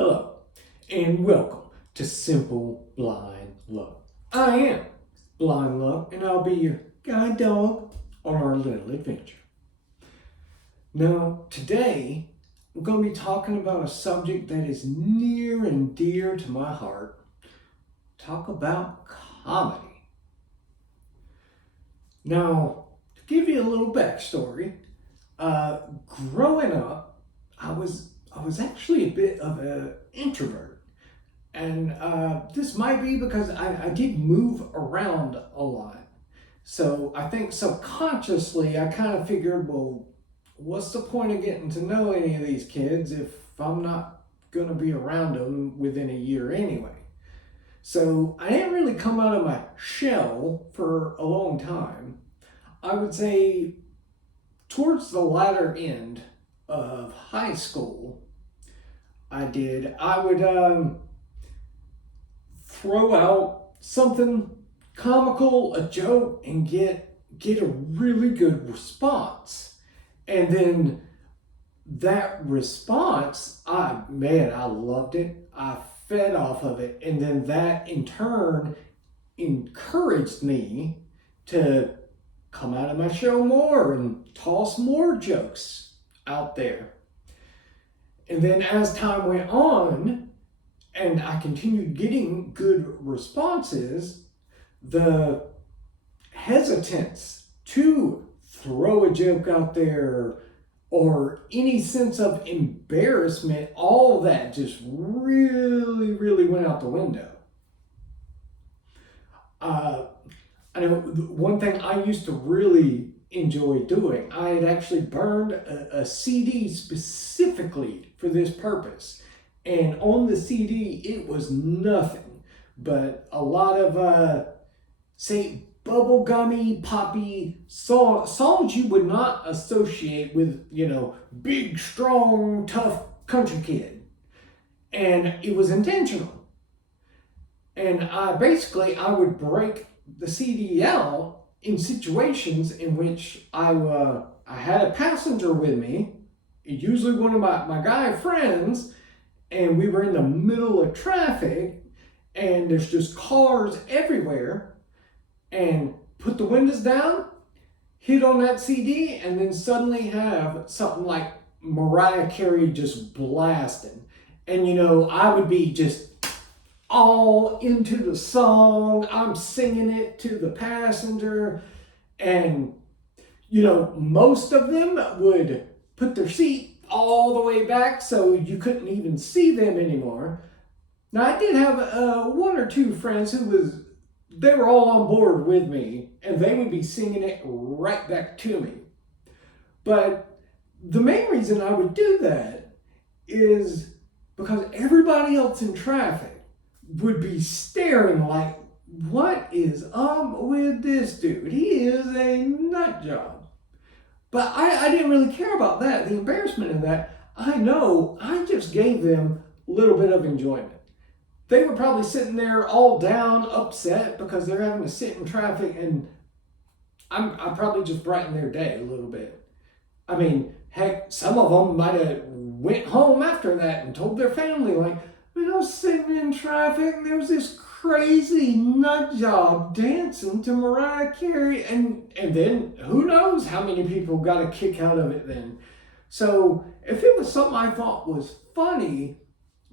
Hello, and welcome to Simple Blind Luck. I am Blind Luck, and I'll be your guide dog on our little adventure. Now, today, I'm going to be talking about a subject that is near and dear to my heart. Talk about comedy. Now, to give you a little backstory, growing up, I was actually a bit of an introvert. And this might be because I did move around a lot. So I think subconsciously I kind of figured, well, what's the point of getting to know any of these kids if I'm not going to be around them within a year anyway? So I didn't really come out of my shell for a long time. I would say towards the latter end of high school, I would throw out something comical, a joke, and get a really good response. And then that response, I loved it. I fed off of it. And then that in turn encouraged me to come out of my shell more and toss more jokes out there. And then as time went on, and I continued getting good responses, the hesitance to throw a joke out there or any sense of embarrassment, all of that just really, really went out the window. I know one thing I used to really enjoy doing, I had actually burned a CD specifically for this purpose. And on the CD, it was nothing but a lot of, say, bubblegummy, poppy songs you would not associate with, big, strong, tough country kid. And it was intentional. And I would break the CD out in situations in which I had a passenger with me, usually one of my guy friends, and we were in the middle of traffic, and there's just cars everywhere, and put the windows down, hit on that CD, and then suddenly have something like Mariah Carey just blasting. And I would be just all into the song. I'm singing it to the passenger, and most of them would put their seat all the way back so you couldn't even see them anymore. Now, I did have one or two friends they were all on board with me, and they would be singing it right back to me. But the main reason I would do that is because everybody else in traffic would be staring like, what is up with this dude? He is a nut job. But I didn't really care about that, the embarrassment of that. I know I just gave them a little bit of enjoyment. They were probably sitting there all down, upset because they're having to sit in traffic, and I probably just brightened their day a little bit. I mean, heck, some of them might have went home after that and told their family, like, I was sitting in traffic and there was this crazy nut job dancing to Mariah Carey, and then who knows how many people got a kick out of it then. So if it was something I thought was funny,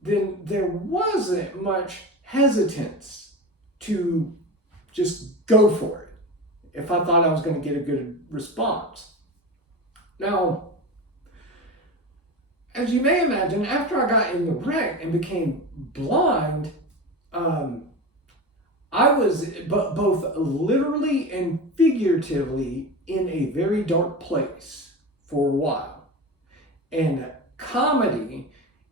then there wasn't much hesitance to just go for it if I thought I was going to get a good response. Now, as you may imagine, after I got in the wreck and became blind, I was both literally and figuratively in a very dark place for a while. And comedy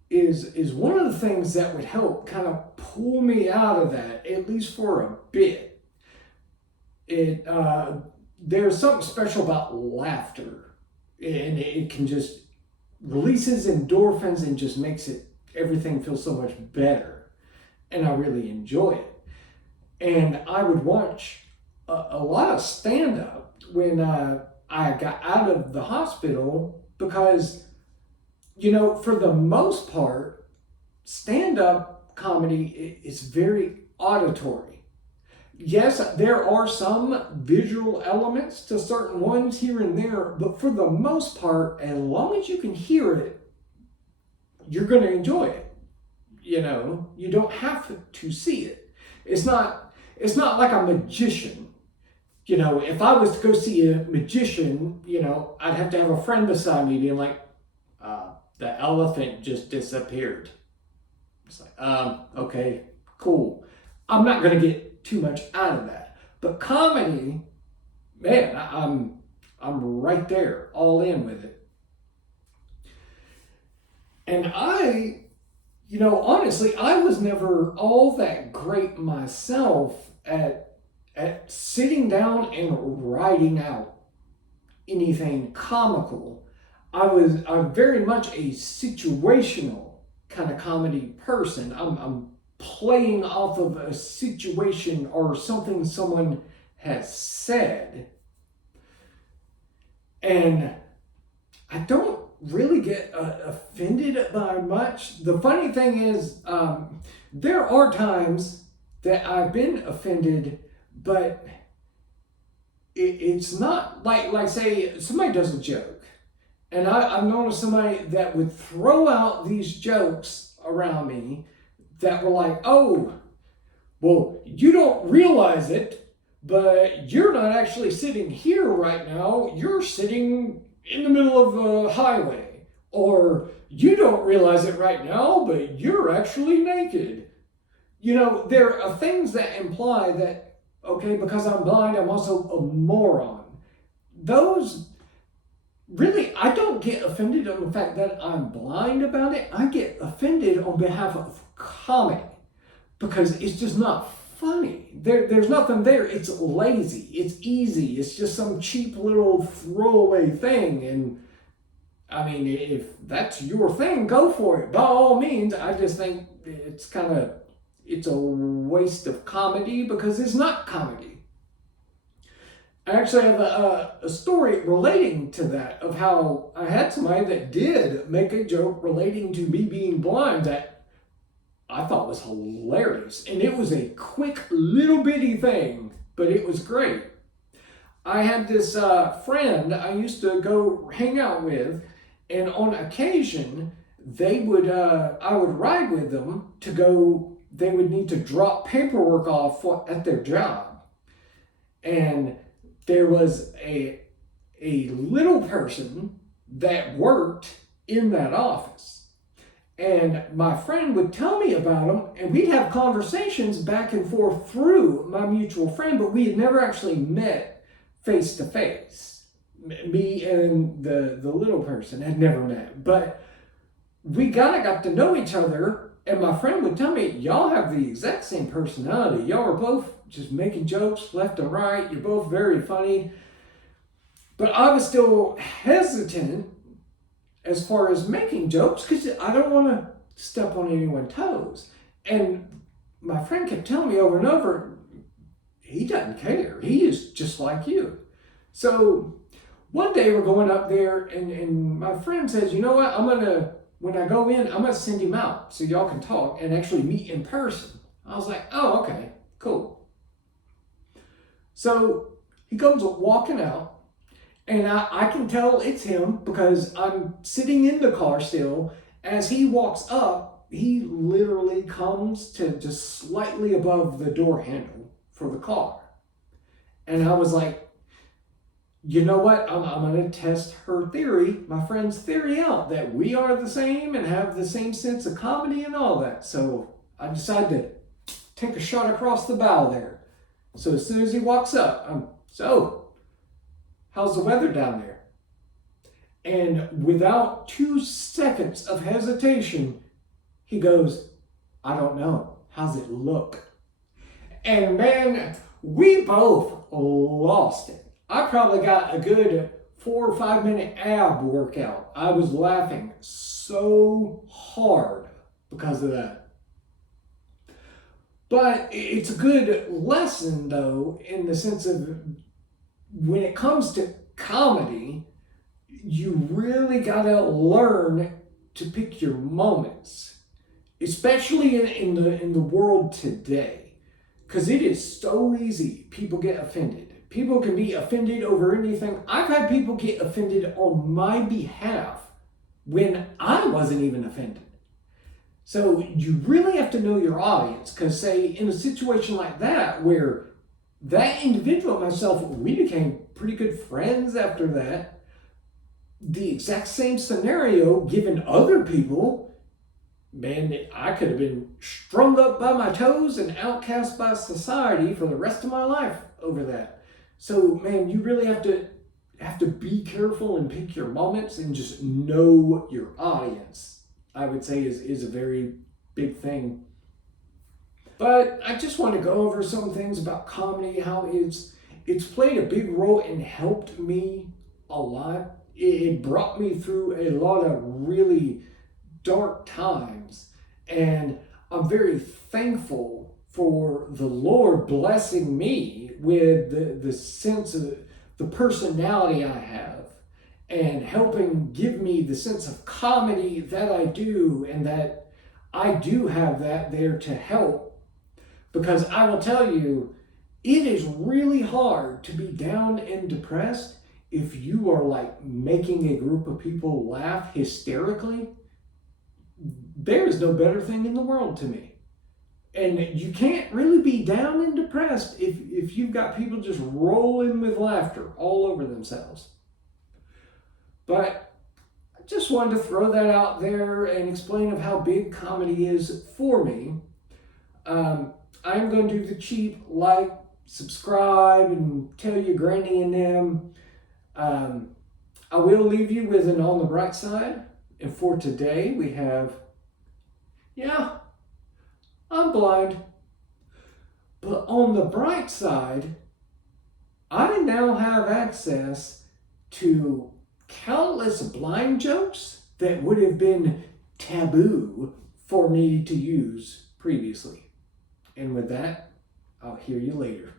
is one of the things that would help kind of pull me out of that, at least for a bit. There's something special about laughter, and it can just releases endorphins and just makes everything feel so much better. And I really enjoy it. And I would watch a lot of stand-up when I got out of the hospital because, for the most part, stand-up comedy is very auditory. Yes, there are some visual elements to certain ones here and there, but for the most part, as long as you can hear it, you're going to enjoy it. You know, you don't have to see it. It's not like a magician. You know, if I was to go see a magician, you know, I'd have to have a friend beside me being like, the elephant just disappeared. It's like, okay, cool. I'm not going to get too much out of that. But comedy, man, I'm right there, all in with it. And you know, honestly, I was never all that great myself at sitting down and writing out anything comical. I'm very much a situational kind of comedy person. I'm playing off of a situation or something someone has said. And I don't really get offended by much. The funny thing is, there are times that I've been offended, but it's not like say somebody does a joke. And I've known somebody that would throw out these jokes around me that were like, oh, well, you don't realize it, but you're not actually sitting here right now. You're sitting in the middle of a highway. Or you don't realize it right now, but you're actually naked. You know, there are things that imply that, okay, because I'm blind, I'm also a moron. Those really, I don't get offended on the fact that I'm blind about it. I get offended on behalf of comedy because it's just not funny. There's nothing there. It's lazy. It's easy. It's just some cheap little throwaway thing. And I mean, if that's your thing, go for it. By all means, I just think it's a waste of comedy because it's not comedy. I actually have a story relating to that of how I had somebody that did make a joke relating to me being blind that I thought was hilarious. And it was a quick little bitty thing, but it was great. I had this friend I used to go hang out with, and on occasion, I would ride with them to go, they would need to drop paperwork off at their job. And there was a little person that worked in that office. And my friend would tell me about him, and we'd have conversations back and forth through my mutual friend, but we had never actually met face to face. Me and the little person had never met. But we got to know each other, and my friend would tell me, y'all have the exact same personality. Y'all are both just making jokes left and right. You're both very funny. But I was still hesitant as far as making jokes because I don't want to step on anyone's toes. And my friend kept telling me over and over, he doesn't care. He is just like you. So one day we're going up there and my friend says, you know what, when I go in, I'm going to send him out so y'all can talk and actually meet in person. I was like, oh, okay, cool. So he comes walking out, and I can tell it's him because I'm sitting in the car still. As he walks up, he literally comes to just slightly above the door handle for the car. And I was like, you know what? I'm going to test her theory, my friend's theory out, that we are the same and have the same sense of comedy and all that. So I decided to take a shot across the bow there. So as soon as he walks up, so how's the weather down there? And without 2 seconds of hesitation, he goes, I don't know. How's it look? And man, we both lost it. I probably got a good 4 or 5 minute ab workout. I was laughing so hard because of that. But it's a good lesson, though, in the sense of when it comes to comedy, you really got to learn to pick your moments. especially in the world today, because it is so easy. People get offended. People can be offended over anything. I've had people get offended on my behalf when I wasn't even offended. So you really have to know your audience, because say in a situation like that where that individual and myself, we became pretty good friends after that. The exact same scenario given other people, man, I could have been strung up by my toes and outcast by society for the rest of my life over that. So man, you really have to be careful and pick your moments and just know your audience. I would say is a very big thing. But I just want to go over some things about comedy, how it's played a big role and helped me a lot. It brought me through a lot of really dark times, and I'm very thankful for the Lord blessing me with the sense of the personality I have, and helping give me the sense of comedy that I do, and that I do have that there to help. Because I will tell you, it is really hard to be down and depressed if you are like making a group of people laugh hysterically. There is no better thing in the world to me. And you can't really be down and depressed if you've got people just rolling with laughter all over themselves. But I just wanted to throw that out there and explain of how big comedy is for me. I'm going to do the cheap like, subscribe, and tell your granny and them. I will leave you with an on the bright side. And for today, we have, yeah, I'm blind. But on the bright side, I now have access to countless blind jokes that would have been taboo for me to use previously. And with that, I'll hear you later.